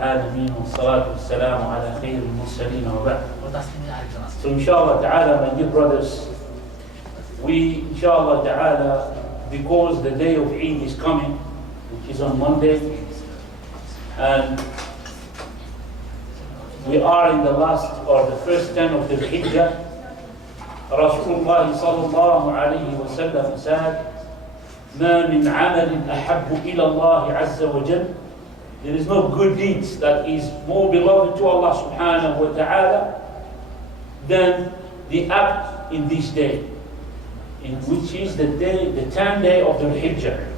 العالمين والصلاة والسلام على خير المرسلين وبعد. So inshallah ta'ala, my dear brothers, we inshallah ta'ala, because the day of Eid is coming, which is on Monday, and we are in the last or the first 10 of the Hijjah, Rasulullah sallallahu alayhi wa sallam said, ما من عمل أحب إلى الله عز وجل. There is no good deeds that is more beloved to Allah subhanahu wa ta'ala than the act in this day, in which is the 10th day of the Hijjah.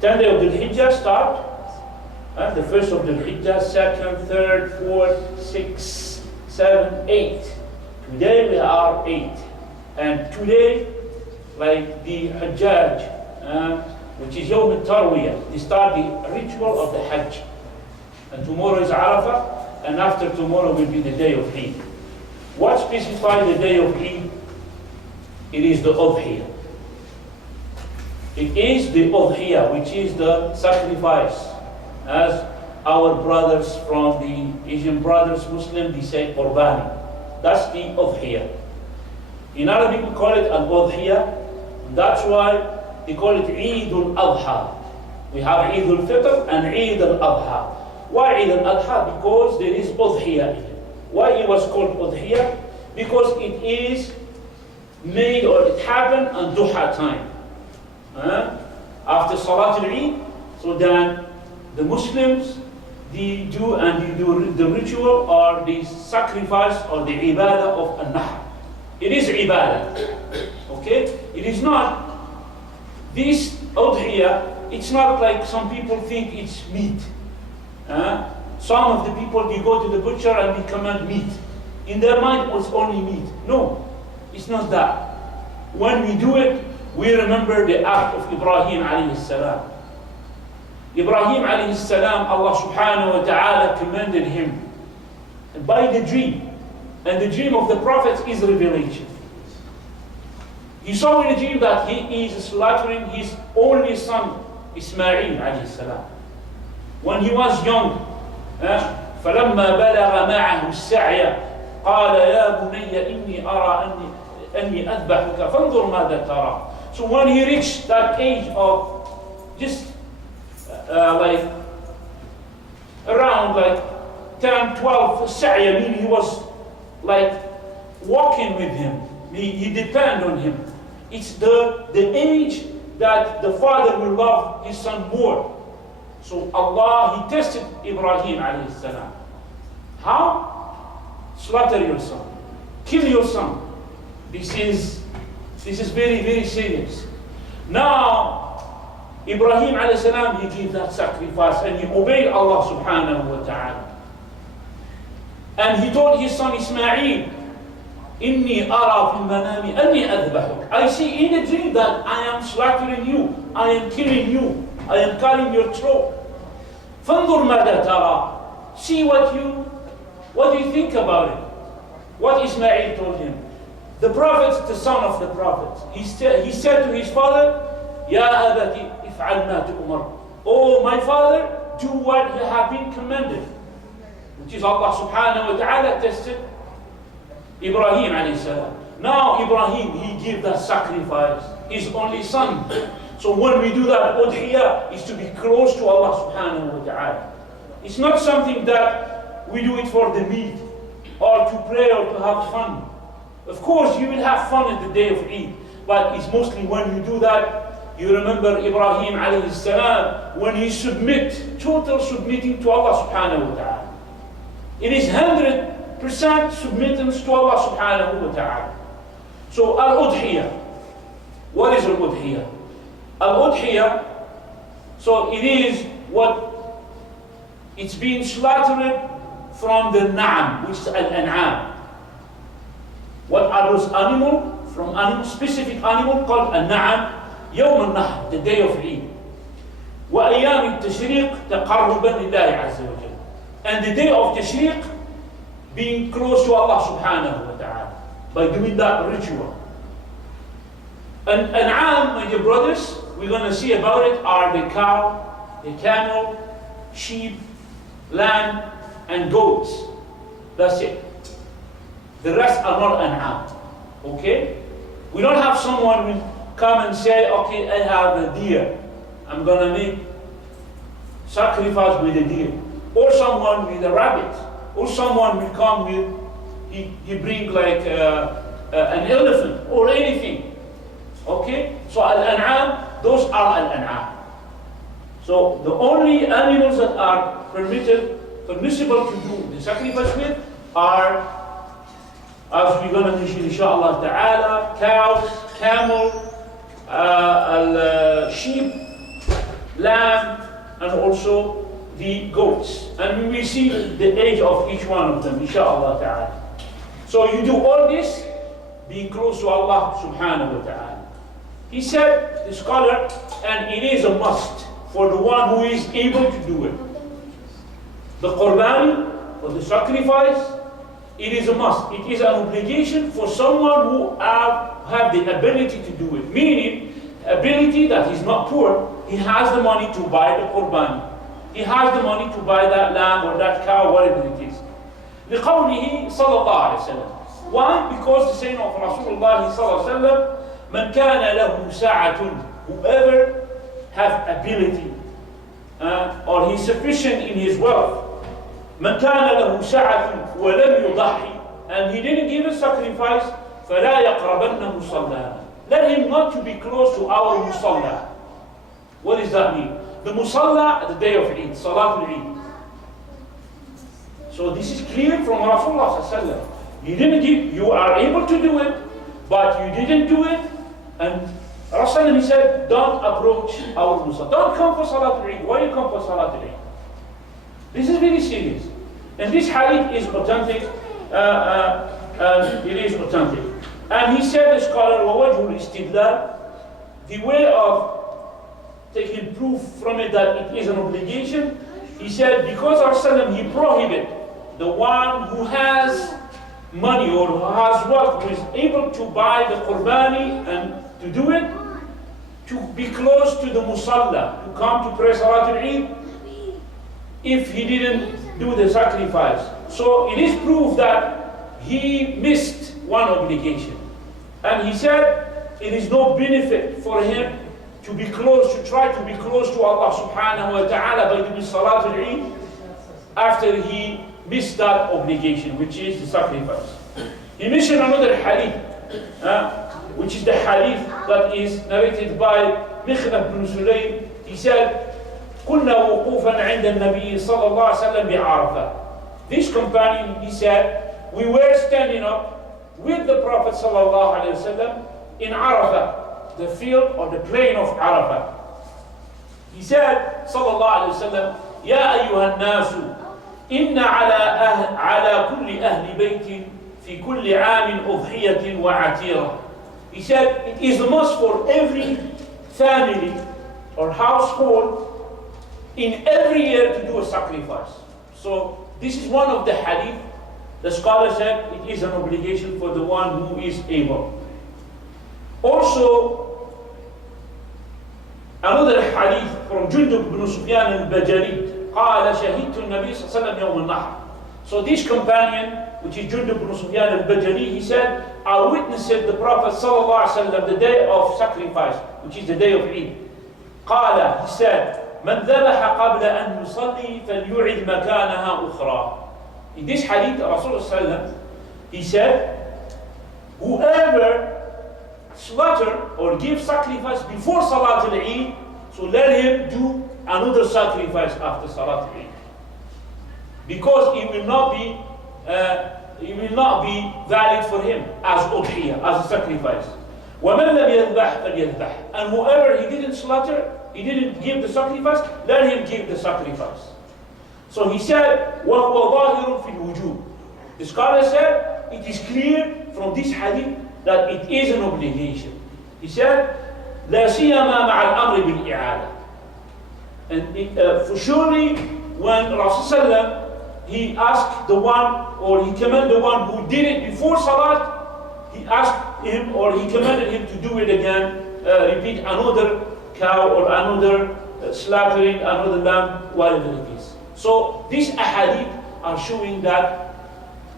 10th day of the Hijjah start the first of the Hijjah, 2nd, 3rd, 4th, 6th, 7th, 8th. Today we are 8. And today, like the Hajjaj, which is Yawm al-Tarwiyah, they start the ritual of the Hajj. And tomorrow is Arafah, and after tomorrow will be the day of Eid. What specifies the day of Eid? It is the Ud-hiya. It is the Ud-hiya, which is the sacrifice. As our brothers from the Asian brothers, Muslim, they say Qurbani. That's the Ud-hiya. In Arabic we call it al-Ud-hiya. That's why they call it Eid al-Adha. We have Eid al-Fitr and Eid al-Adha. Why Eid al-Adha? Because there is Ud-hiya in it. Why it was called Ud-hiya? Because it is made, or it happened on Duha time. After Salat al-Eid, so then the Muslims, they do the ritual or the sacrifice or the ibadah of an-nahr. It is ibadah. Okay? It is not, this Ud-hiya, it's not like some people think it's meat. Some of the people, they go to the butcher and they command meat. In their mind, it's only meat. No, it's not that. When we do it, we remember the act of Ibrahim alayhi salam. Ibrahim alayhi salam, Allah subhanahu wa ta'ala commanded him by the dream. And the dream of the prophets is revelation. He saw in a dream that he is slaughtering his only son, Ismail alayhi salam. When he was young, فَلَمَّا بَلَغَ مَعَهُ السَّعْيَ قَالَ يَا بُنَيَّ إِنِّي أَرَى أَنِّي أَذْبَحُكَ فَانْظُرْ مَاذَا تَرَى. So when he reached that age of just like around like 10, 12, Sa'ya, meaning he was like walking with him. He depend on him. It's the age that the father will love his son more. So Allah, he tested Ibrahim alayhi salam. How? Slaughter your son. Kill your son. This is very, very serious. Now, Ibrahim alayhi salam, he gave that sacrifice and he obeyed Allah subhanahu wa ta'ala. And he told his son Ismail, Inni ara fil manami anni adhbahuk. I see in a dream that I am slaughtering you, I am killing you, I am cutting your throat. Fanzur mada tara. See what do you think about it? What Ismail told him. The prophet, the son of the prophet, he said to his father, Ya abati if'al ma tu'mar. Oh my father, do what you have been commanded. Which is Allah subhanahu wa ta'ala tested Ibrahim alayhi salam. Now Ibrahim, he gave that sacrifice, his only son. So when we do that, Ud-hiya is to be close to Allah subhanahu wa ta'ala. It's not something that we do it for the meat, or to pray, or to have fun. Of course, you will have fun in the day of Eid, but it's mostly when you do that, you remember Ibrahim alayhi salam, when he total submitting to Allah subhanahu wa ta'ala. It is 100% submittance to Allah subhanahu wa ta'ala. So al-Ud-hiya. What is al-Ud-hiya? Al-Ud-hiya, so it is it's being slaughtered from the na'am, which is al-an'am. What are those animals? From animal, specific animal called al-na'am, يوم النحر, the day of Eid. وأيام التشريق تقربا لله عز وجل. And the day of Tashriq, being close to Allah subhanahu wa ta'ala by doing that ritual. And an'am, my dear brothers, we're going to see about it, are the cow, the camel, sheep, lamb, and goats. That's it. The rest are not an'am. Okay? We don't have someone who come and say, okay, I have a deer. I'm going to make sacrifice with a deer. Or someone with a rabbit. Or someone will come with, he bring like an elephant or anything. Okay? So al-an'am, those are al-an'am. So the only animals that are permissible to do the sacrifice with are, as we're going to mention inshallah ta'ala, cows, camel, sheep, lamb, and also the goats. And we will see the age of each one of them inshallah ta'ala. So you do all this being close to Allah subhanahu wa ta'ala. He said, the scholar, and it is a must for the one who is able to do it. The Qurbani, or the sacrifice, it is a must. It is an obligation for someone who have the ability to do it. Meaning, ability that he's not poor, he has the money to buy the Qurbani. He has the money to buy that lamb or that cow, whatever it is. لقوله صلى الله عليه وسلم. Why? Because the saying of Rasulullah صلى الله عليه وسلم, من كان له ساعة, whoever have ability or he's sufficient in his wealth, من كان له ساعة ولم يضحي, and he didn't give a sacrifice, فلا يقربن مصلانا. Let him not to be close to our musalla. What does that mean? The musalla at the day of Eid, Salatul Eid. So this is clear from Rasulullah sallallahu alaihi wasallam. You didn't give, you are able to do it, but you didn't do it, and Rasulullah, he said, don't approach our musalla. Don't come for Salatul Eid. Why you come for Salatul Eid? This is very serious. And this hadith is authentic. It is authentic. And he said, the scholar, وَوَجْهُ الْإِسْتِدْلَالِ, the way of taking proof from it that it is an obligation, he said, because Rasulullah, he prohibited the one who has money or who has wealth, who is able to buy the Qurbani and to do it, to be close to the musalla, to come to pray Salatul Eid, if he didn't do the sacrifice. So it is proof that he missed one obligation. And he said, it is no benefit for him to be close, to try to be close to Allah subhanahu wa ta'ala by doing Salatul Eid after he missed that obligation, which is the sacrifice. He mentioned another hadith, which is the hadith that is narrated by Mikhnaf bin Sulaym. He said, كنا وقوفا عند النبي صلى الله عليه وسلم بعرفة. This companion, he said, we were standing up with the Prophet صلى الله عليه وسلم in Arafah, the field or the plain of Arafah. He said, صلى الله عليه وسلم, يا أيها الناس إن على كل أهل بيت في كل عام أضحية وعتيرة. He said, it is a must for every family or household in every year to do a sacrifice. So this is one of the hadith. The scholar said it is an obligation for the one who is able. Also, another hadith from Jundub bin Sufyan al-Bajali, قال شهدت النبي صلى الله عليه وسلم يوم النحر. So this companion, which is Jundub bin Sufyan al-Bajali, he said, I witnessed the Prophet صلى الله عليه وسلم the day of sacrifice, which is the day of Eid. قال, he said, من ذبح قبل أن يصلي فليعد مكانها أخرى. In this hadith, Rasulullah, he said, whoever slaughter or give sacrifice before Salatul Eid, so let him do another sacrifice after Salatul Eid, because it will not be valid for him as Ud-hiya, as a sacrifice. وَمَنْ لَمْ يَذْبَحْ فَلْيَذْبَحْ. And whoever he didn't slaughter, he didn't give the sacrifice, let him give the sacrifice. So he said, وَهُوَ ظَاهِرٌ فِي الْوُجُوبِ. The scholar said, it is clear from this hadith that it is an obligation. He said, لَا سِيَّمَا مَعَ الْأَمْرِ بِالْإِعَادَةِ. And for surely when Rasulullah, he asked the one, or he commanded the one who did it before Salat, he asked him, or he commanded him to do it again, repeat another cow or another slaughtering, another lamb, whatever it is. So these ahadith are showing that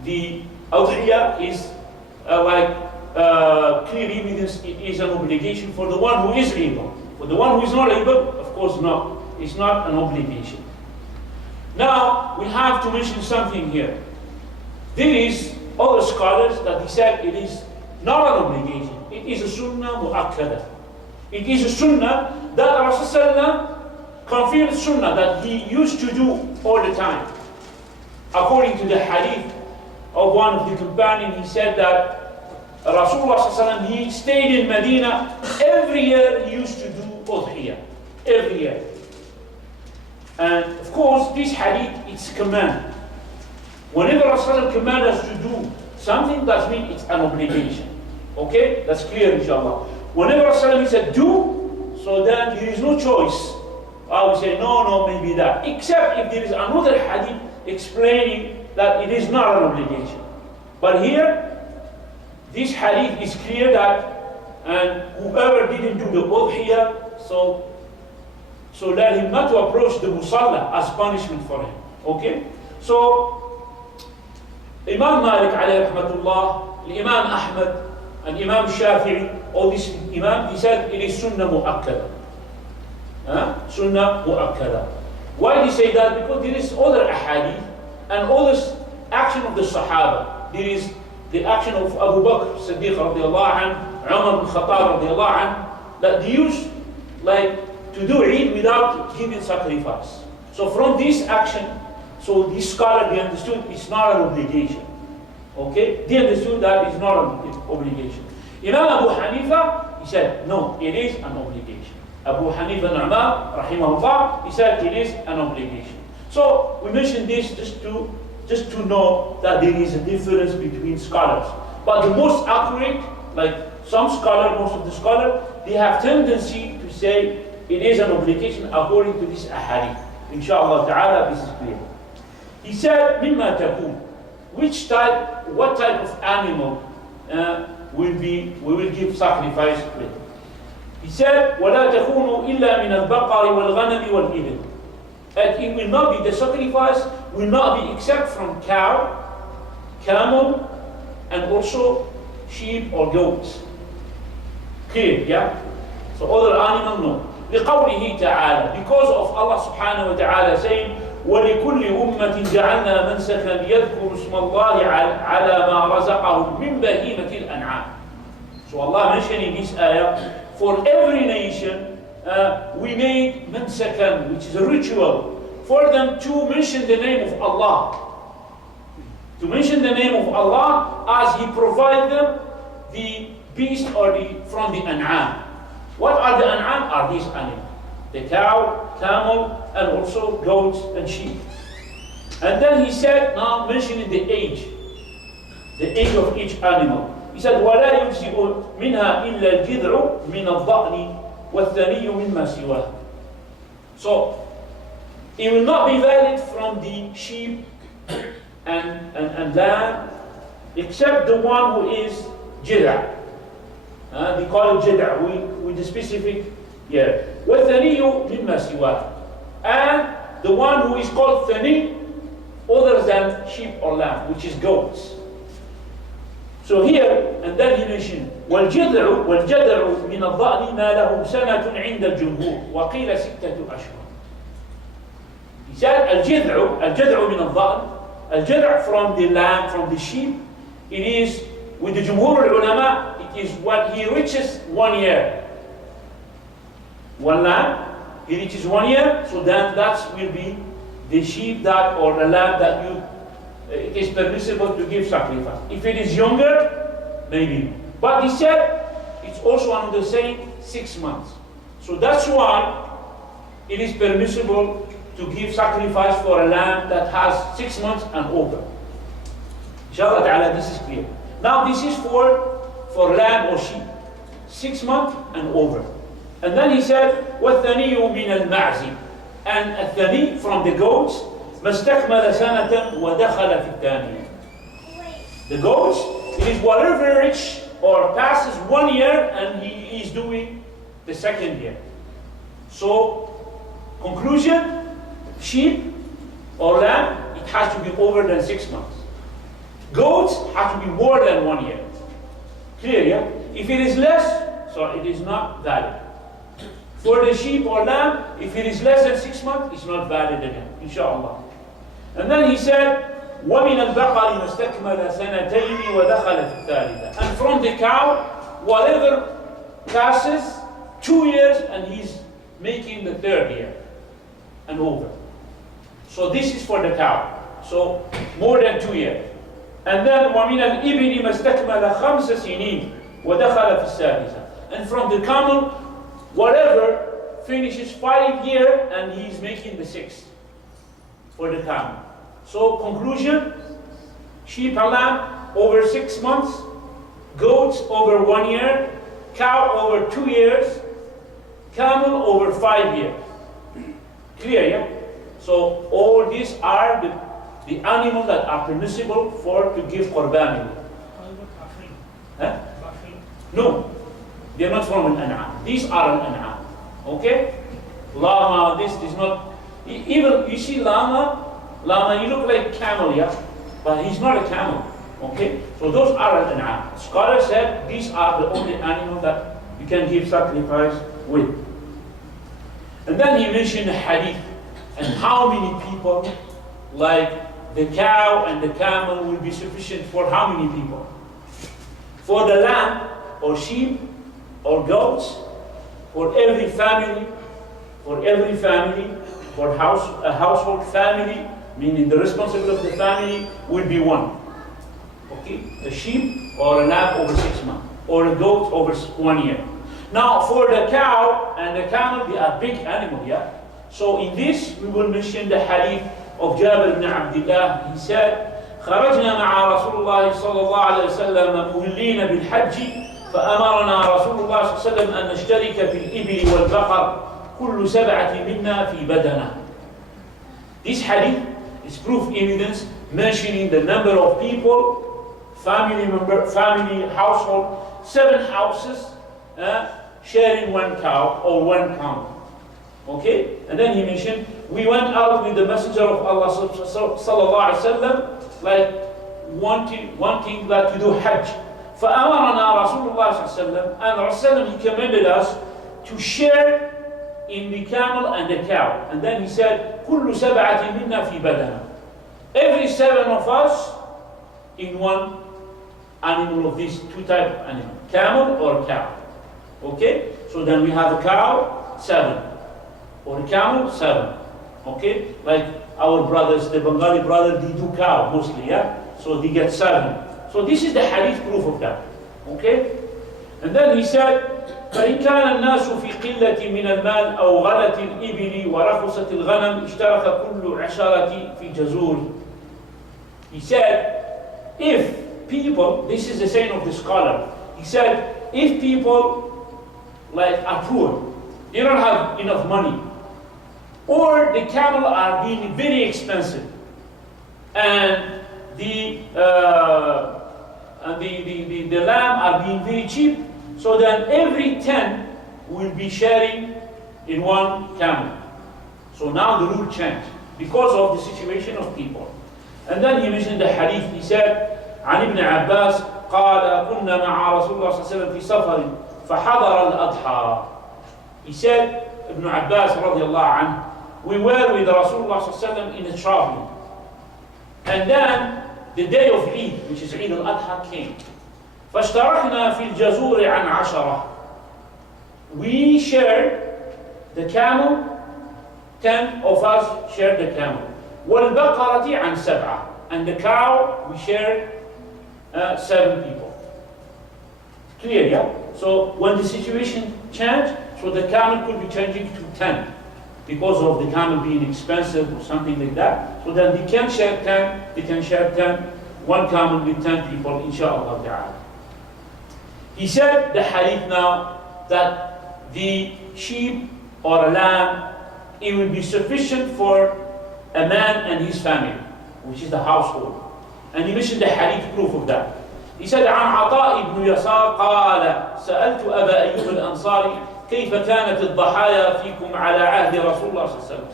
the Ud-hiya is clear evidence it is an obligation for the one who is able. For the one who is not able, of course not. It's not an obligation. Now, we have to mention something here. There is other scholars that he said it is not an obligation. It is a sunnah mu'akkada. It is a sunnah that Rasulullah confirmed sunnah that he used to do all the time. According to the hadith of one of the companions, he said that Rasulullah he stayed in Medina. Every year he used to do Ud-hiya. Every year. And of course, this hadith, it's a command. Whenever Rasulullah commands us to do something, that means it's an obligation. Okay? That's clear, inshallah. Whenever Rasulullah said do, so then there is no choice. I would say, no, maybe that. Except if there is another hadith explaining that it is not an obligation. But here, this hadith is clear that, and whoever didn't do the Ud-hiya, so let him not to approach the musalla as punishment for him. Okay? So, Imam Malik alayhi rahmatullah, Imam Ahmad, and Imam Shafi'i, all these Imam, he said it is sunnah mu'akkada. Sunnah mu'akkada. Why do you say that? Because there is other ahadith and all this action of the Sahaba. There is the action of Abu Bakr Siddiq radiallahu anhu, Umar bin Khattab radiallahu anhu, that they used to do Eid without giving sacrifice. So from this action, so this scholar, they understood it's not an obligation. Okay? They understood that it's not an obligation. Imam Abu Hanifa, he said, no, it is an obligation. Abu Hanifa Nu'man, rahimahullah, he said it is an obligation. So we mentioned this just to know that there is a difference between scholars. But the most accurate, like some scholars, most of the scholars, they have tendency to say it is an obligation according to this ahadith. Inshallah ta'ala, this is clear. He said, مِمَّا تَكُونَ, what type of animal we will give sacrifice with? He said, وَلَا تَكُونُ إِلَّا مِنَ الْبَقَرِ وَالْغَنَمِ وَالْإِبِلِ. And it will not be, the sacrifice will not be except from cow, camel, and also sheep or goats. Clear, yeah? So other animal, no. لِقَوْلِهِ تَعَالَى, because of Allah subhanahu wa ta'ala saying, وَلِكُلِّ أُمَّةٍ جَعَلْنَا مَنْسَكًا لِيَذْكُرُوا اسْمَ اللَّهِ عَلَى مَا رَزَقَهُمْ مِنْ بَهِيمَةِ الْأَنْعَامِ. So Allah mentioning this ayah, for every nation, we made mansakan, which is a ritual, for them to mention the name of Allah. To mention the name of Allah as He provided them the beast or from the an'am. What are the an'am? Are these animals. The cow, camel, and also goats and sheep. And then he said, now mentioning the age of each animal. He said, وَلَا يُجْزِئُ مِنْهَا إِلَّا الْجِذْعُ مِنَ الضَّأْنِ وَالثَّنِيُّ مِمَّا سِوَاهُ. So, it will not be valid from the sheep and lamb, except the one who is jid'a. They call it jid'a, with the specific, yeah. وَالثَّنِيُّ مِمَّا سِوَاهُ. And the one who is called thani, other than sheep or lamb, which is goats. So here, and then he mentioned, وَالْجَدْعُ مِنَ الضَّأْنِ مَا لَهُ سَنَةٌ عِنْدَ الْجُمْهُورِ وَقِيلَ 6 أشهر. He said, الْجَدْعُ مِنَ الضَّأْنِ, al-jad' from the lamb, from the sheep, it is, with the Jumhur al-Ulama, it is when he reaches 1 year. One lamb, he reaches 1 year, so then that will be the sheep that, or the lamb that it is permissible to give sacrifice. If it is younger, maybe. But he said, it's also under saying 6 months. So that's why it is permissible to give sacrifice for a lamb that has 6 months and over. Inshallah ta'ala, this is clear. Now this is for lamb or sheep. 6 months and over. And then he said, وَالثَّنِيُّ مِنَ الْمَعْزِ. And الثَّنِي from the goats, مَسْتَكْمَلَ سَنَةً وَدَخَلَ فِي الثَّانِيَةِ. The goats, it is whatever reach or passes 1 year and he is doing the 2nd year. So, conclusion, sheep or lamb, it has to be over than 6 months. Goats have to be more than 1 year. Clear, yeah? If it is less, so it is not valid. For the sheep or lamb, if it is less than 6 months, it's not valid again, inshallah. And then he said, وَمِنَ الْبَقَرِ مَسْتَكْمَلَ سَنَتَيْنِ وَدَخَلَ فِي الثَّالِثَةِ. And from the cow, whatever passes 2 years and he's making the 3rd year and over. So this is for the cow. So more than 2 years. And then وَمِنَ الْإِبِلِ مَسْتَكْمَلَ خَمْسَ سِنِينَ وَدَخَلَ فِي السَّادِسَةِ. And from the camel, whatever finishes 5 years and he's making the 6th for the camel. So conclusion, sheep and lamb over 6 months, goats over 1 year, cow over 2 years, camel over 5 years. Clear, yeah? So all these are the animals that are permissible for to give Qurbani. Huh? No, they are not from an an'am. These are an an'am. Okay? Llama, this is not. Even you see llama, you look like camel, yeah? But he's not a camel. Okay? So those are an an'am. Scholars said these are the only animals that you can give sacrifice with. And then he mentioned a hadith and how many people, like the cow and the camel, will be sufficient for how many people? For the lamb or sheep or goats, for every family, for a household family, meaning the responsibility of the family will be one. Okay, a sheep or a lamb over 6 months, or a goat over 1 year. Now, for the cow and the camel, they are big animals, yeah? So in this, we will mention the hadith of Jabir ibn Abdullah. He said, خرجنا مع رسول الله صلى الله عليه وسلم مهلين بالحج فأمرنا رسول الله صلى الله عليه وسلم أن نشترك في الإبل والبقر كل 7 منا في بدنة. This hadith is proof evidence mentioning the number of people, family, household, 7 houses sharing 1 cow or 1 camel. Okay? And then he mentioned, we went out with the Messenger of Allah sallallahu alaihi wasallam, like wanting that to do Hajj. فَأَمَرَنَا رَسُولُ اللَّهِ صلى الله عليه وسلم, and Rasulullah, he commanded us to share in the camel and the cow. And then he said, كُلُّ 7 مِنَّا فِي بَدَنَا. Every 7 of us in 1 animal of these 2 types of animal, camel or cow. Okay? So then we have a cow, 7. Or a camel, 7. Okay? Like our brothers, the Bengali brothers, they do cow mostly, yeah? So they get 7. So this is the hadith proof of that. Okay? And then he said, فإن كان الناس في قلة من المال أو غلة الإبل ورخصة الغنم اشترك كل 10 في جزور. He said, if people, this is the saying of the scholar, he said, if people like are poor, they don't have enough money, or the camel are being very expensive, and the lamb are being very cheap, so then every 10 will be sharing in 1 camel. So now the rule changed because of the situation of people. And then he mentioned the hadith. He said, عن ابن عباس قال كنا مع رسول الله صلى الله عليه وسلم في سفر فحضر الأضحى. He said, Ibn Abbas radiallahu anhu, we were with Rasulullah sallallahu alaihi wasallam in a traveling. And then the day of Eid, which is Eid al-Adha, came. فاشتركنا في الجزور عن 10. We shared the camel, 10 of us shared the camel. والبقرة عن 7. And the cow, we shared 7 people. Clear, yeah? So when the situation changed, so the camel could be changing to 10 because of the camel being expensive or something like that. So then they can share 10, they can share 10, 1 camel with 10 people, inshallah ta'ala. He said the hadith now that the sheep or a lamb, it will be sufficient for a man and his family, which is the household. And he mentioned the hadith proof of that. He said, عن عطاء بن يسار قال سألت أبا أيوب الأنصاري كيف كانت الضحايا فيكم على عهد رسول الله صلى الله عليه وسلم.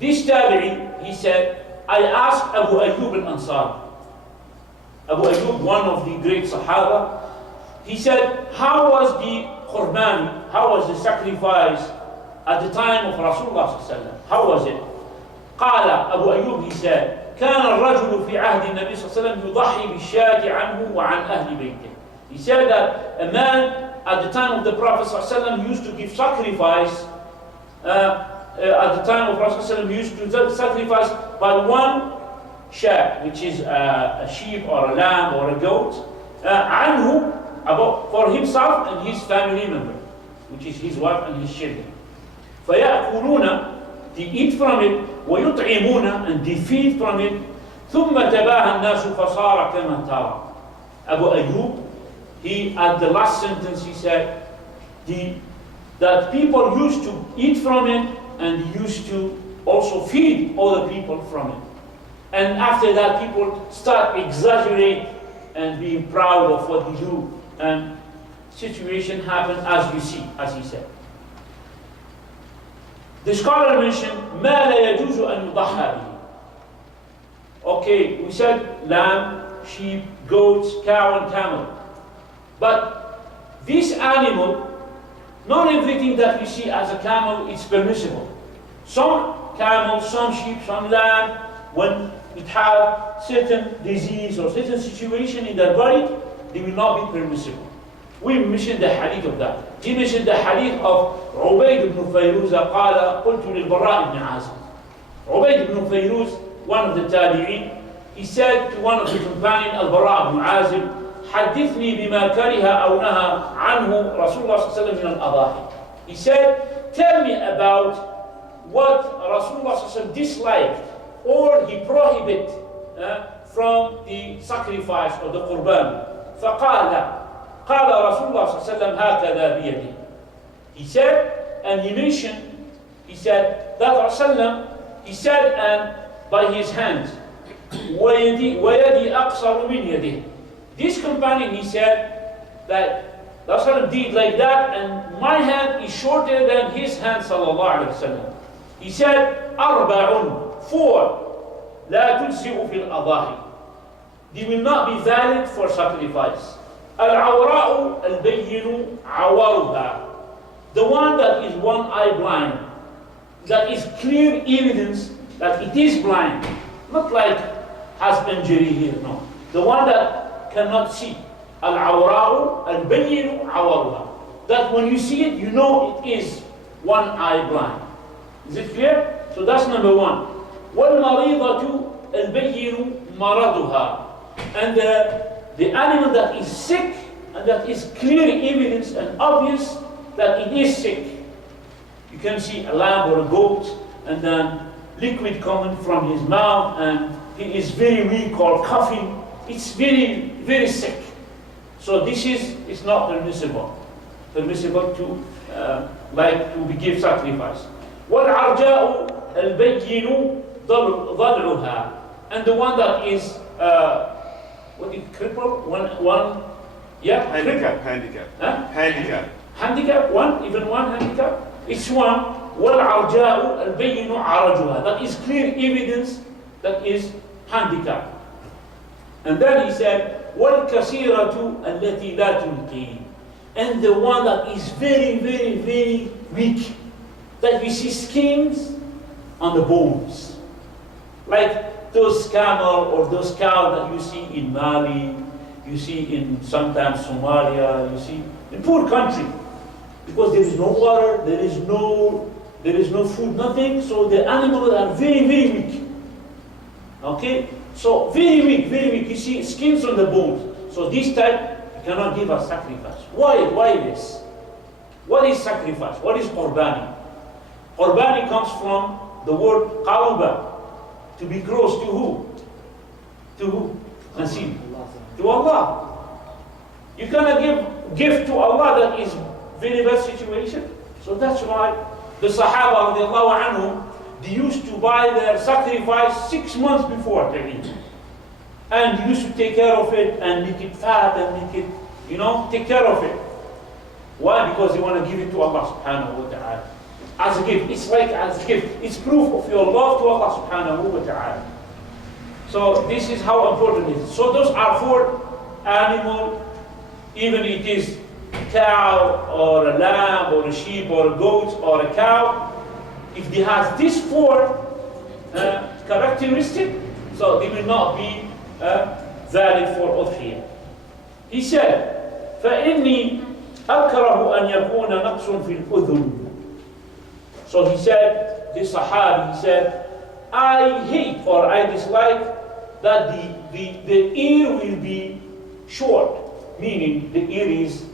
This tabi'i, he said, I asked Abu Ayyub al-Ansari. Abu Ayyub, one of the great Sahaba, he said, how was the Qurbani, how was the sacrifice at the time of Rasulullah sallallahu alaihi wasallam? How was it? قال Abu Ayyub, he said, كان الرجل في عهد النبي صلى الله عليه وسلم يضحي بالشاة عنه وعن أهل بيته. He said that a man at the time of the Prophet صلى الله عليه وسلم used to give sacrifice. At the time of Prophet صلى الله عليه وسلم used to sacrifice by one shat, which is a sheep or a lamb or a goat, عنه, for himself and his family member, which is his wife and his children. فيأكلون, they eat from it, ويطعمون, and they feed from it. ثم تباهى الناس فصار كما ترى. Abu Ayyub, he at the last sentence he said that people used to eat from it and used to also feed other people from it. And after that people start exaggerate and being proud of what they do, and situation happened as you see, as he said. The scholar mentioned ما لا يجوز أن يضحى به. Okay, we said lamb, sheep, goats, cow and camel. But this animal, not everything that we see as a camel is permissible. Some camels, some sheep, some lamb, when it have certain disease or certain situation in their body, they will not be permissible. We mentioned the hadith of that. He mentioned the hadith of Ubayd ibn Fayruz قال قلت للبراء ibn Azib. Ubayd ibn Fayruz, one of the tabi'in, he said to one of the companions, Al-Bara ibn Azib, حدثني بما كره أو نهى عنه رسول الله صلى الله عليه وسلم من الأضاحي. He said, tell me about what Rasulullah صلى الله عليه وسلم disliked or he prohibited from the sacrifice of the Qurban. فقال قال رسول الله صلى الله عليه وسلم هكذا بيده. He said, and he mentioned, he said that Rasulullah, he said, and by his hands, ويدي أقصر من يده. This companion, he said that Rasulullah did like that, and my hand is shorter than his hand, sallallahu alaihi wasallam. He said, أربع, 4, لا تجزئ في الأضاحي. They will not be valid for sacrifice. العوراء البين عورها. The one that is one eye blind, that is clear evidence that it is blind, not like has injury here, no. The one that cannot see. العوراء البين عورها. That when you see it, you know it is one eye blind. Is it clear? So that's number one. والمريضة البين مرضها. And the animal that is sick and that is clear evidence and obvious that it is sick. You can see a lamb or a goat and then liquid coming from his mouth and he is very weak or coughing. It's very, very sick. So this is not permissible. Permissible to to give sacrifice. والعرجاء البين ضلعها. And the one that is what is crippled? One, yeah? Handicap. Huh? Handicap. Handicap, even one handicap? It's one. وَالْعَرْجَاءُ الْبَيِّنُ عَرَجُهَا. That is clear evidence that is handicap. And then he said, وَالْكَثِيرَةُ الَّتِي لَا تُلْقِي. And the one that is very, very, very weak. That we see skins on the bones. Like those camel or those cow that you see in Mali, you see in sometimes Somalia, you see in poor country, because there is no water, there is no food, nothing. So the animals are very, very weak. Okay, so very weak, very weak. You see skins on the bones. So this type you cannot give a sacrifice. Why? Why this? What is sacrifice? What is Qurbani? Qurbani comes from the word qawba. To be close to who? To who? Nasib. To Allah. You cannot give gift to Allah that is very bad situation. So that's why the Sahaba radiallahu anhum, they used to buy their sacrifice 6 months before the Eid. And used to take care of it and make it fat and make it, take care of it. Why? Because they want to give it to Allah subhanahu wa ta'ala. As a gift. It's like as a gift. It's proof of your love to Allah subhanahu wa ta'ala. So this is how important it is. So those are 4 animal, even it is cow or a lamb or a sheep or a goat or a cow, if they has these 4 characteristics, so they will not be valid for Udhiyah. He said, فَإِنِّي أَكْرَهُ أَنْ يَكُونَ نَقْصٌ فِي الْأُذُنِ. So he said, this Sahabi, he said, I hate or I dislike that the ear will be short, meaning the ear is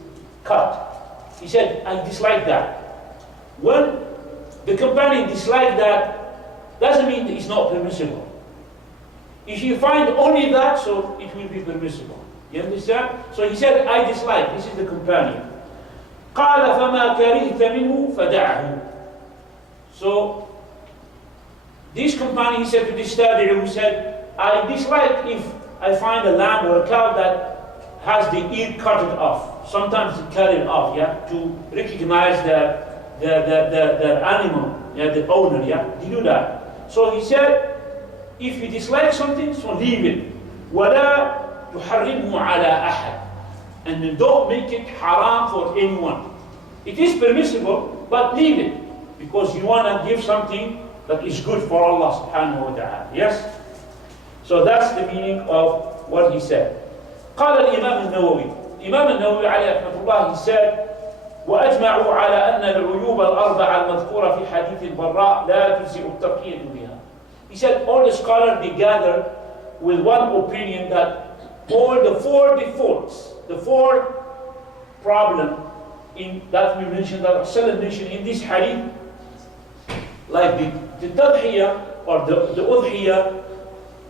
cut. He said, I dislike that. When the companion dislikes that, doesn't mean it's not permissible. If you find only that, so it will be permissible. You understand? So he said, I dislike. This is the companion. قال فما كرهت منه فدعه. So this companion, he said to this tabi'i, who said, I dislike if I find a lamb or a cow that has the ear cut off. Sometimes they cut it off, yeah, to recognize the animal, yeah, the owner, yeah, they do that. So he said, if you dislike something, so leave it. وَلَا تُحَرِّمْهُ عَلَى أَحَدٍ. And then don't make it haram for anyone. It is permissible, but leave it, because you want to give something that is good for Allah subhanahu wa ta'ala. Yes? So that's the meaning of what he said. قال الإمام النووي. Imam النووي عليه رحمة الله, he said, وأجمعوا على أن العيوب الأربعة المذكورة في حديث البراء لا تجزئ التقية بها. He said all the scholars they gather with one opinion that all the 4 defaults, the 4 problem in that we mentioned, that Rasulullah mentioned in this hadith, like the tadhiyah or the udhiyah,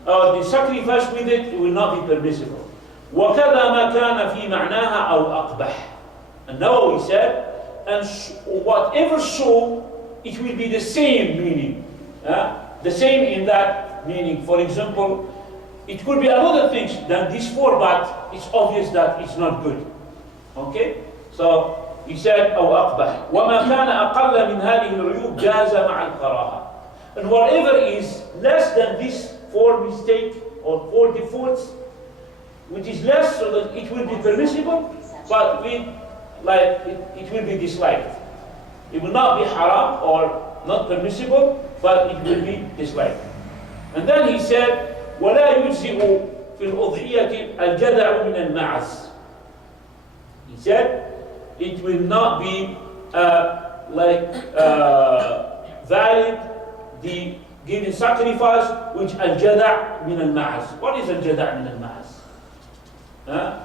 the sacrifice with it, it will not be permissible. وَكَذَا مَا كَانَ فِي مَعْنَاهَا أَوْ أَقْبَحٍ. And now he said, and whatever so, it will be the same meaning. The same in that meaning. For example, it could be another things than these 4, but it's obvious that it's not good. Okay? So he said, أو أقبح. وما كان أقل من هذه العيوب جاز مع الكراهة. And whatever is less than these 4 mistakes or 4 defaults, which is less, so that it will be permissible, but it will be disliked. It will not be haram or not permissible, but it will be disliked. And then he said, ولا يجزئ في الأضحية الجذع من المعز. He said, it will not be valid the giving sacrifice which al-jada' min al-ma'az. What is al-jada' min al-ma'az?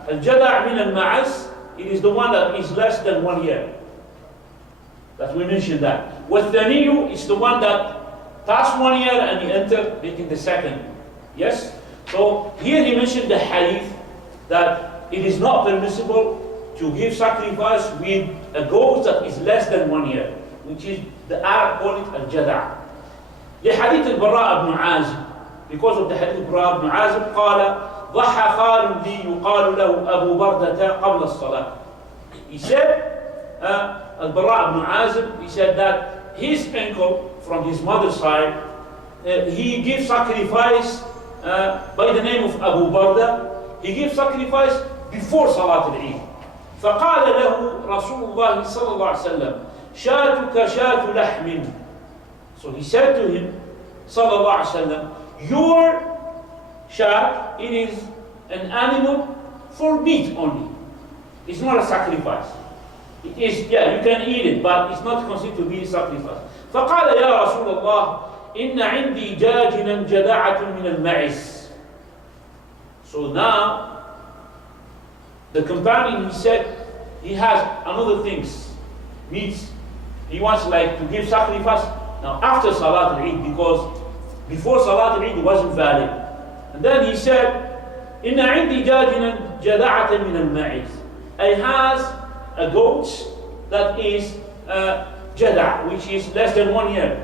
Al-jada' min al-ma'az, it is the one that is less than 1 year. That we mentioned that. Wathaniyu is the one that passed 1 year and he entered making the second. Yes? So here he mentioned the hadith that it is not permissible to give sacrifice with a goat that is less than 1 year, which is the Arab call it al-jada'. لحديث البراء بن عازب, because of the hadith البراء بن عازب, قال ضحى خال لي يقال له أبو بردة قبل الصلاة. He said, البراء بن عازب, he said that his uncle from his mother's side, he gives sacrifice by the name of Abu Barda. He gives sacrifice before Salat al-Eid. فقال له رسول الله صلى الله عليه وسلم شاتك شات لحم. So he said to him, sallallahu alaihi wasallam, your shat, it is an animal for meat only. It's not a sacrifice. It is, yeah, you can eat it, but it's not considered to be a sacrifice. فقال يا رسول الله إن عندي جاجنا جدعة من المعز. So now, the companion, he said, he has another things, meats. He wants like to give sacrifice. Now after Salat al-Eid, because before Salat al-Eid it wasn't valid. And then he said, إِنَّ عِنْدِي جَاجِنًا جَدَعَةً مِنَ الْمَعِزِ. I has a goat that is jada', which is less than 1 year.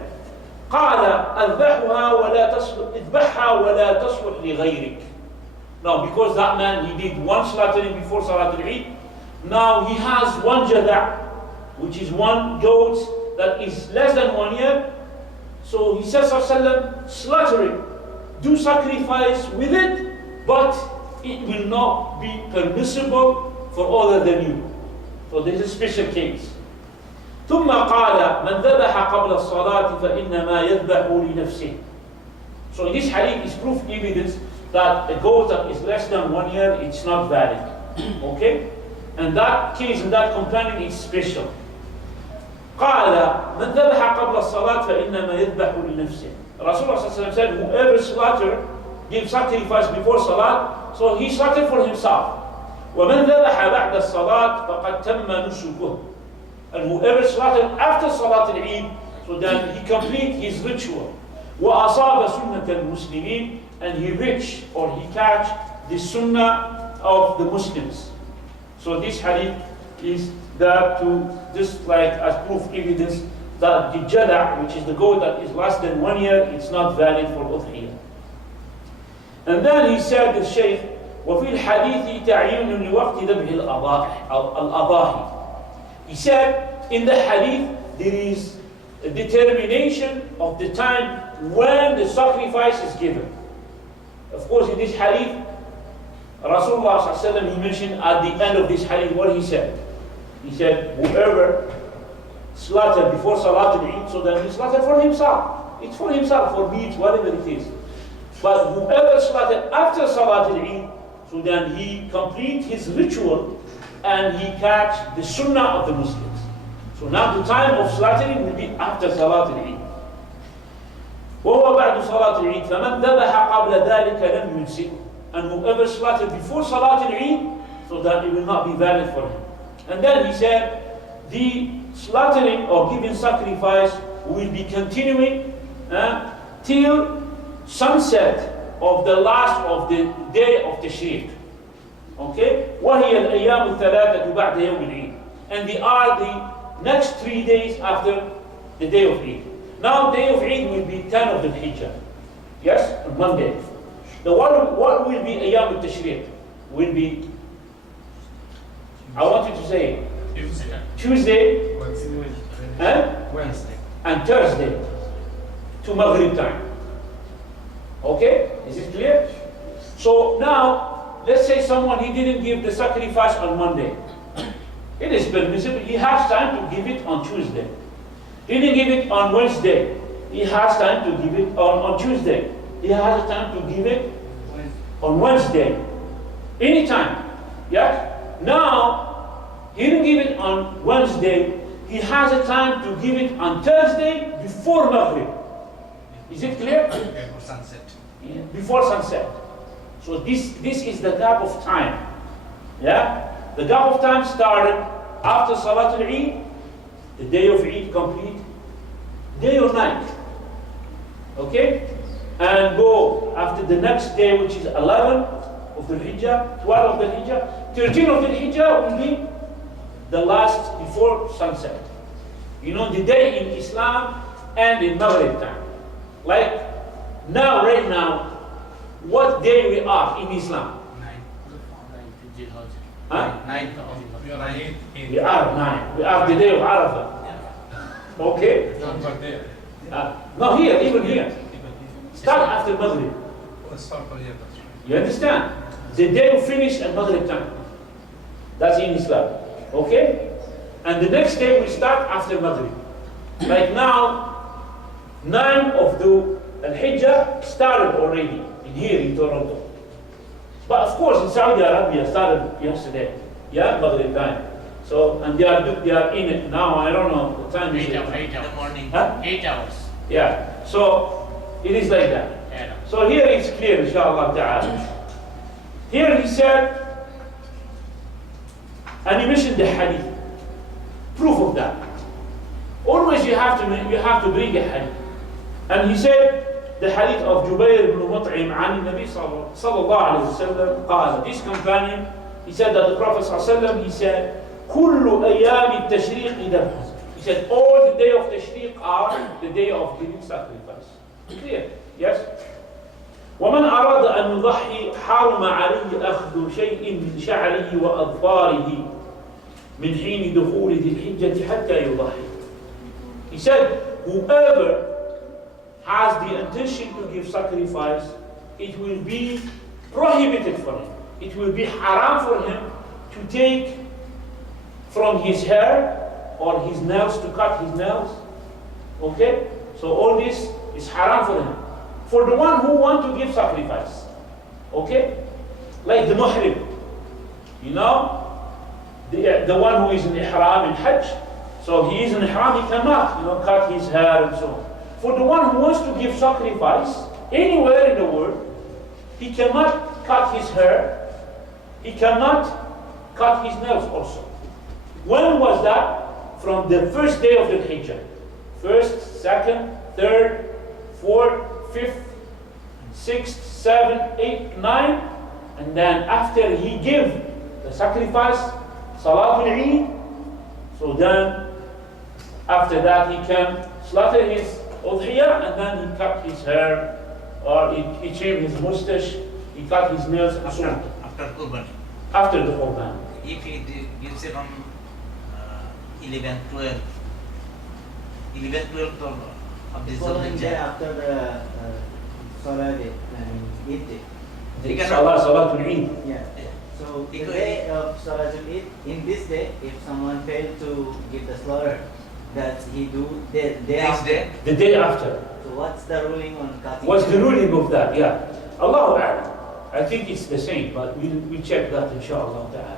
قَالَ أَذْبَحُهَا وَلَا تَصْلُحْ لِغَيْرِكَ. Now because that man, he did one slaughtering before Salat al-Eid, now he has one jada', which is one goat that is less than 1 year. So he says, slaughter it do sacrifice with it, but it will not be permissible for other than you. So this is a special case. ثم قال من ذبح قبل الصلاة فإنما يذبح لنفسه. So this hadith is proof evidence that a goat that is less than 1 year, it's not valid. Okay? And that case and that companion is special. قال من ذبح قبل الصلاة فإنما يذبح لنفسه. Rasulullah said, whoever slaughter, gives sacrifice before salat, so he slaughtered for himself. ومن ذبح بعد الصلاة فقد تم نسكه. And whoever slaughtered after Salat al-Eid, so then he complete his ritual. وأصاب سنة المسلمين, and he reached or he catch the sunnah of the Muslims. So this hadith is there to just like as proof evidence that the jada', which is the goat that is less than 1 year, it's not valid for Ud-hiya. And then he said, the Sheikh, وفي الحديث تعيين لوقت ذبح الأضاحي. He said, in the hadith, there is a determination of the time when the sacrifice is given. Of course, in this hadith, Rasulullah ﷺ, he mentioned at the end of this hadith what he said. He said, whoever slaughtered before Salat al-Eid, so then he slaughtered for himself. It's for himself, for meat, whatever it is. But whoever slaughtered after Salat al-Eid, so then he complete his ritual and he catch the sunnah of the Muslims. So now the time of slaughtering will be after Salat al-Eid. وهو بعد صلاة العيد فمن ذبح قبل ذلك لم يجزئه. And whoever slaughtered before Salat al-Eid, so that it will not be valid for him. And then he said, the slaughtering or giving sacrifice will be continuing till sunset of the last of the day of the Sheikh. Okay? وهي الأيام الثلاثة بعد يوم العيد. And they are the next 3 days after the day of Eid. Now, day of Eid will be 10 of the Hijjah. Yes? On Monday. The what will be Ayyam al-Tashriq? Will be, I want you to say, Tuesday, Wednesday, and Thursday to Maghrib time. Okay? Is it clear? So now, let's say someone, he didn't give the sacrifice on Monday. It is permissible. He has time to give it on Tuesday. He didn't give it on Wednesday. He has time to give it on Tuesday. He has time to give it on Wednesday. Anytime. Yeah? Now, he didn't give it on Wednesday. He has a time to give it on Thursday before Maghrib. Is it clear? before sunset. Yeah, before sunset. So this is the gap of time. Yeah? The gap of time started after Salat al-Eid, the day of Eid complete, day or night. Okay? And go after the next day, which is 11 of the Hijjah, 12 of the Hijjah, 13 of the Hijjah will be the last before sunset. You know, the day in Islam and in Maghrib time. Like now, right now, what day we are in Islam? 9. Huh? 9. We are 9. We are the day of Arafah. Okay? No, here, even here. Start after Maghrib. You understand? The day will finish at Maghrib time. That's in Islam. Okay? And the next day will start after Maghrib. Like now, 9 of the Al-Hijjah started already in here in Toronto. But of course in Saudi Arabia started yesterday. Yeah, Maghrib time. So, and they are in it now. I don't know the time. 8 hours. 8 hours. Morning. Huh? 8 hours. Yeah. So it is like that. Yeah. So here it's clear, inshallah ta'ala. Here he said, and he mentioned the hadith. Proof of that. Always you have to bring a hadith. And he said the hadith of Jubair ibn Mut'im an Nabi sallallahu alayhi wa sallam قال, this companion, he said that the Prophet sallallahu alayhi wa sallam, he said, كل أيام التشريق ذبح. He said all the day of Tashriq are the day of giving sacrifice. Clear? Yes? ومن أراد أن يضحي حرم عليه أخذ شيء من شعره وأظفاره من حين دخول ذي الحجة حتى يضحي. He said, whoever has the intention to give sacrifice, it will be prohibited for him. It will be haram for him to take from his hair or his nails, to cut his nails. Okay? So all this is haram for him. For the one who want to give sacrifice. Okay? Like the Maghrib. You know? The one who is in Ihram in Hajj. So he is in Ihram, he cannot, cut his hair and so on. For the one who wants to give sacrifice, anywhere in the world, he cannot cut his hair, he cannot cut his nails also. When was that? From the first day of the Hijjah. First, second, third, fourth, fifth, sixth, seventh, eighth, ninth, and then after he give the sacrifice, Salatul Eid, so then after that he can slaughter his Ud-hiya, and then he cut his hair, or he trimmed his mustache, he cut his nails and so on. After Qurbani. After the Qurbani. If he gives it on 11, 12 of this Following day after the Salah day, Eid day. Salatul Eid. Yeah. So the day of Salatul Eid, in this day, if someone failed to give the slaughter, that he do the day after. The day after. So what's the ruling on cutting? What's the ruling of that? Yeah. Allahu A'lam. I think it's the same, but we'll check that inshallah ta'ala.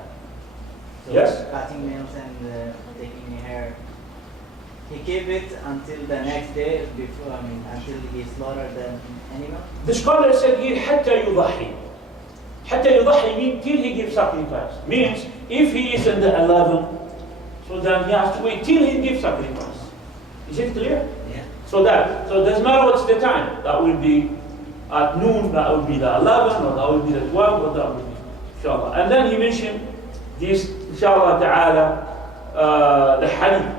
So Yes? cutting nails and taking hair. He keep it until the next day until he slaughtered the animal. The scholar said here, حتى يضحي. حتى يضحي means till he gives sacrifice. Means if he is in the 11, so then he has to wait till he gives sacrifice. Is it clear? Yeah. So it doesn't matter what's the time. That will be at noon, that will be the 11, or that will be the 12, or that will be, inshallah. And then he mentioned this, inshallah ta'ala, the hadith.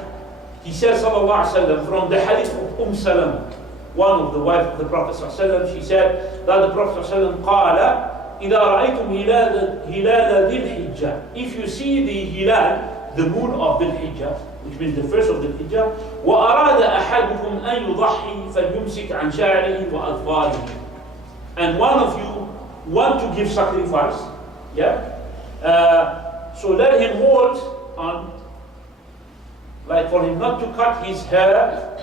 He says, sallallahu alayhi wa sallam, from the hadith of Salama, one of the wives of the Prophet sallallahu alayhi wa sallam, she said that the Prophet sallallahu alayhi wa sallam قال إذا رأيتم هلال ذي الحجة, if you see the hilal, the moon of the Hijjah, which means the first of the Hijjah, وأراد أحدكم أن يضحي فليمسك عن شعره وأظفاره, and one of you want to give sacrifice, so let him hold on, like for him not to cut his hair.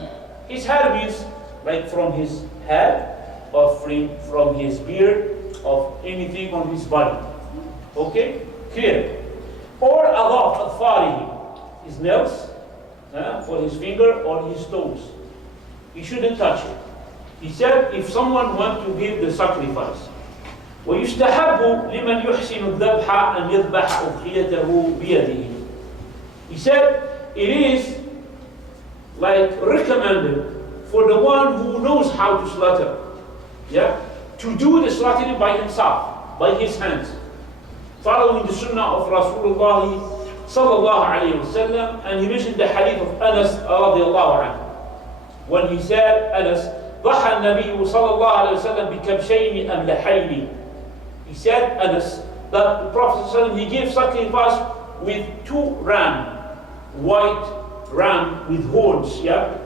His hair means like from his head or from his beard, of anything on his body. Okay? Clear? Or adharihi, his nails, for his finger or his toes. He shouldn't touch it. He said if someone wants to give the sacrifice, ويستحب لمن يحسن الذبح أن يذبح أضحيته بيده. He said it is like recommended for the one who knows how to slaughter, to do the slaughtering by himself, by his hands, following the sunnah of Rasulullah sallallahu alayhi wa sallam. And he mentioned the hadith of Anas radiallahu anhu, when he said, Anas, ضحى النبي صلى الله عليه وسلم بكبشين أملحين. He said, Anas, that the Prophet sallallahu alayhi wa sallam, he gave sacrifice with 2 rams, white ram with horns,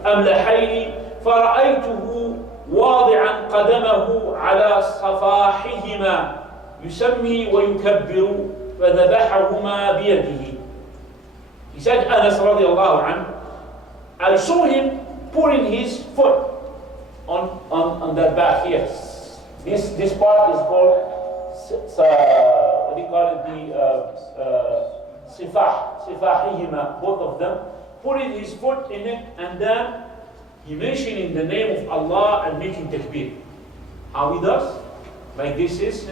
أملحين, فرأيته واضعا قدمه على صفاحهما يسمي ويكبر فذبحهما بيده. He said, Anas radiallahu anhu, I saw him putting his foot on that back here. This part is called, what do you call it, the sifahihima, both of them, putting his foot in it, and then he mentioning the name of Allah and making takbir. How he does? Like this is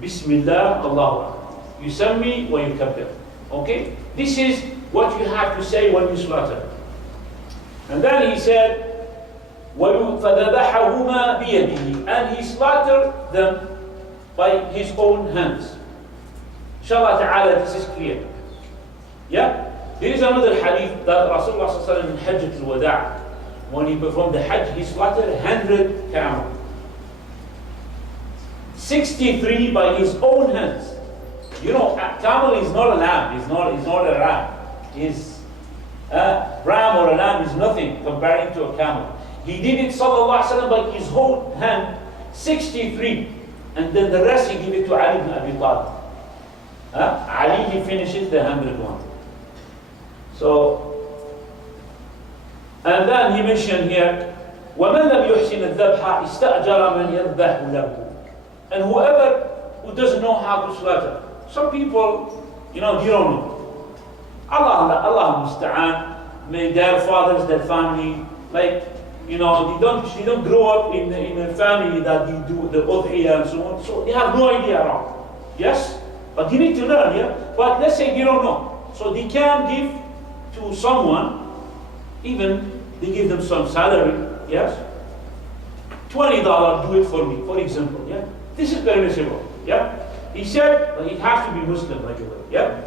Bismillah, Allah. Yusammi wa yukabbir. Okay? This is what you have to say when you slaughter. And then he said, فَذَبَحَهُمَا بِيَدِهِ, and he slaughtered them by his own hands. Inshallah ta'ala, this is clear. There is another hadith that Rasulullah sallallahu alayhi wa sallam in Hajj al-Wada', when he performed the Hajj, he slaughtered 100 camels. 63 by his own hands. You know, a camel is not a lamb. It's not a ram. A ram or a lamb is nothing comparing to a camel. He did it, sallallahu alaihi wasallam, by his whole hand, 63. and then the rest he give it to Ali ibn Abi Talib. Ali, he finishes the 101. So, and then he mentioned here, وَمَنْ لَمْ يُحْسِنَ الذَّبْحَ اسْتَأْجَرَ مَنْ يَذْبَحُ لَهُ. And whoever who doesn't know how to slaughter. Some people, you don't know. Allah musta'an, may their fathers, their family, like, they don't grow up in a family that they do the Ud-hiya and so on, so they have no idea around. Yes? But you need to learn, yeah? But let's say they don't know. So they can give to someone, even they give them some salary, yes? $20, do it for me, for example, yeah? This is permissible, yeah? He said, but it has to be Muslim, by the way, yeah?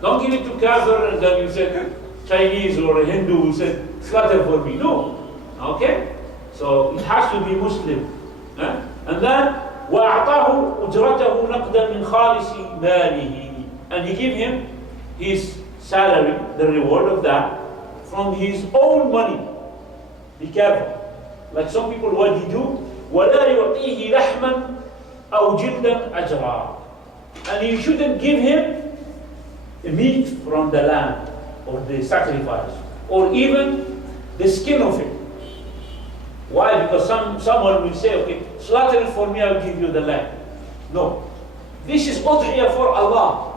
Don't give it to Kafir and then you say Chinese or a Hindu who said, slaughter for me. No. Okay? So it has to be Muslim. And then, وَأَعْطَاهُ أُجْرَتَهُ نَقْدًا مِنْ خَالِصِ مَالِهِ. And he gave him his salary, the reward of that, from his own money. Be careful. Like some people, what they do, وَلَا يُعْطِيهِ لَحْمًا أَوْ جِلْدًا أَجْرًا. And you shouldn't give him the meat from the lamb or the sacrifice, or even the skin of it. Why? Because someone will say, okay, slaughter it for me, I will give you the lamb. No. This is Ud-hiya for Allah.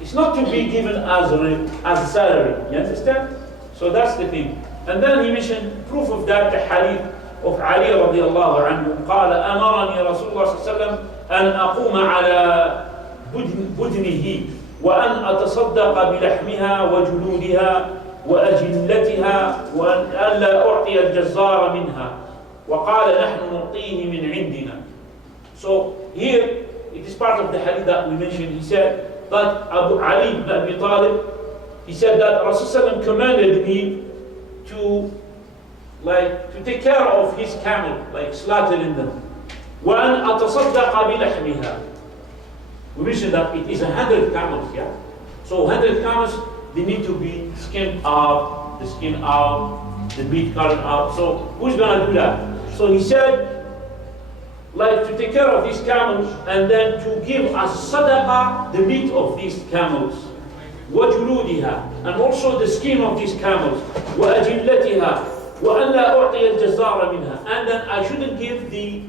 It's not to be given as a salary. You understand? So that's the thing. And then he mentioned proof of that, the hadith of Ali radiallahu anhu. قال أمرني رسول الله صلى الله عليه وسلم أن أقوم على بدنه وأن أتصدق بلحمها وجلودها وأجلتها وأن لا أعطي الجزار منها وقال نحن نعطيه من عندنا. So here it is part of the hadith that we mentioned. He said that Ali ibn Abi Talib, he said that Rasulullah commanded me to take care of his camel, like slaughtering them. وأن أتصدق بلحمها. We mentioned that it is 100 camels, yeah? So 100 camels, they need to be skinned out, the skin out, the meat cut out. So who's gonna do that? So he said, to take care of these camels and then to give as sadaqah the meat of these camels. وَجُلُودِهَا, and also the skin of these camels. وَأَجِلَّتِهَا وَأَنْ لَا أُعْطِيَ الْجَزَّارَ مِنْهَا. And then I shouldn't give the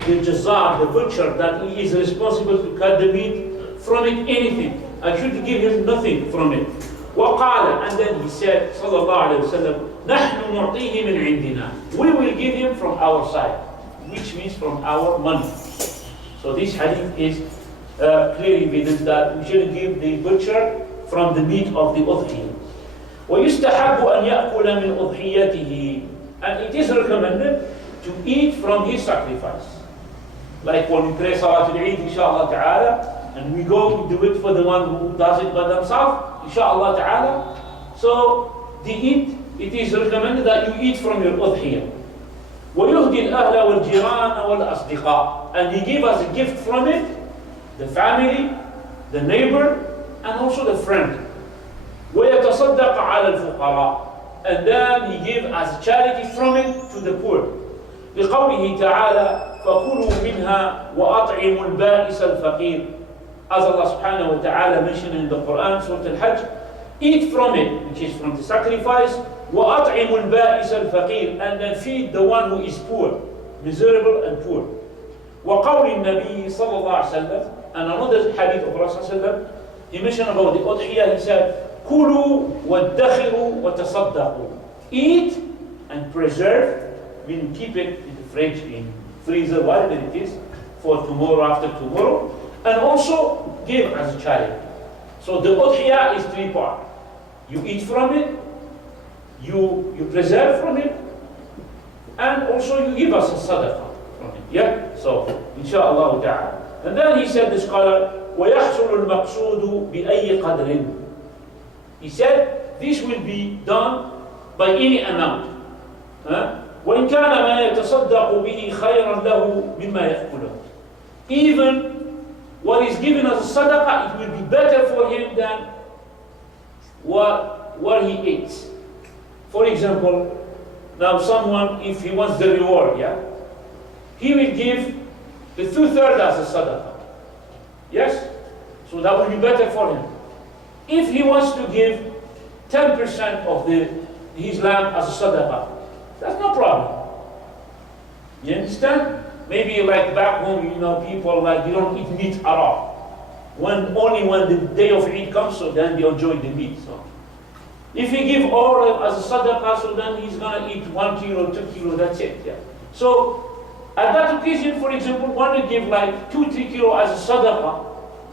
jazar, the butcher, that he is responsible to cut the meat from it, anything. I should give him nothing from it. وقال, and then he said, صلى الله عليه وسلم, نحن نعطيه من عندنا. We will give him from our side, which means from our money. So this hadith is clear evidence that we shouldn't give the butcher from the meat of the udhiyah. ويستحب أن يأكل من أضحيته. And it is recommended to eat from his sacrifice. Like when we pray Salatul Eid, inshallah ta'ala, and we go do it for the one who does it by themselves, inshallah ta'ala. So it is recommended that you eat from your udhiyah. ويهدي الأهل والجيران والأصدقاء. And he gave us a gift from it, the family, the neighbor, and also the friend. ويتصدق على الفقراء. And then he gave as charity from it to the poor. لقوله تعالى فَكُلُوا مِنْهَا وَأَطْعِمُوا الْبَائِسَ الْفَقِيرِ. As Allah subhanahu wa ta'ala mentioned in the Quran, Surah Al-Hajj, eat from it, which is from the sacrifice, وَأَطْعِمُوا الْبَائِسَ الْفَقِيرِ, and then feed the one who is poor, miserable and poor. وَقَوْلِ النَّبِيِّ صلى الله عليه وسلم, and another hadith of Rasulullah, he mentioned about the Ud-hiya, he said, كُلُوا وَادَّخِرُوا وَتَصَدَّقُوا. Eat and preserve, meaning keep it in the fridge, in freezer, whatever it is, for tomorrow, after tomorrow, and also give as a charity. So the Ud-hiya is three parts. You eat from it, you preserve from it, and also you give us a sadaqah from it. Yeah? So, inshallah ta'ala. And then he said, the scholar, وَيَحْصُلُ الْمَقْصُودُ بِأَيِّ قَدْرٍ. He said, this will be done by any amount. وَإِنْ كَانَ مَا يَتَصَدَّقُ بِهِ خَيْرًا لَهُ مِمَّا يَأْكُلُهُ. Even what is given as a sadaqah, it will be better for him than what he eats. For example, now someone, if he wants the reward, yeah, he will give the 2/3 as a sadaqah. Yes? So that will be better for him. If he wants to give 10% of his land as a sadaqah, that's no problem. You understand? Maybe like back home, people like, they don't eat meat at all. Only when the day of Eid comes, so then they enjoy the meat. So if he give all as a sadaqah, so then he's gonna eat 1 kilo, 2 kilo, that's it. Yeah. So at that occasion, for example, want to give like 2-3 kilo as a sadaqah,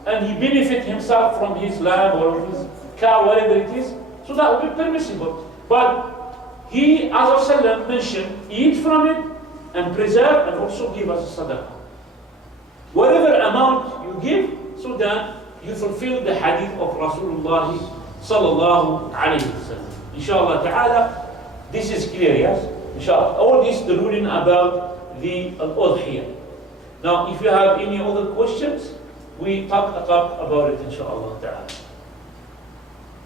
and he benefit himself from his lamb or his cow, whatever it is, so that would be permissible. But he, as Rasulullah mentioned, eat from it and preserve and also give as a sadaqah. Whatever amount you give, so then you fulfill the hadith of Rasulullah sallallahu alayhi wa sallam. Inshallah ta'ala, this is clear, yes? Inshallah. All this the ruling about the Ud-hiya. Now, if you have any other questions, we talk about it, inshallah ta'ala.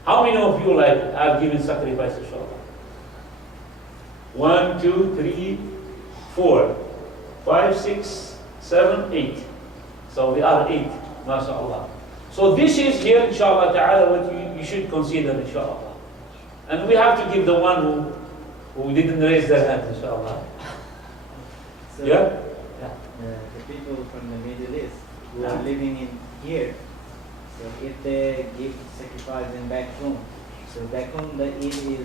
How many of you have given sacrifice, inshallah? 1, 2, 3, 4, 5, 6, 7, 8. So we are 8, mashallah. So this is here, inshallah ta'ala, what you should consider, inshallah. And we have to give the one who didn't raise their hand, inshallah. So, Yeah? the people from the Middle East who are living in here, so if they give sacrifice in back home, so back home the Eid is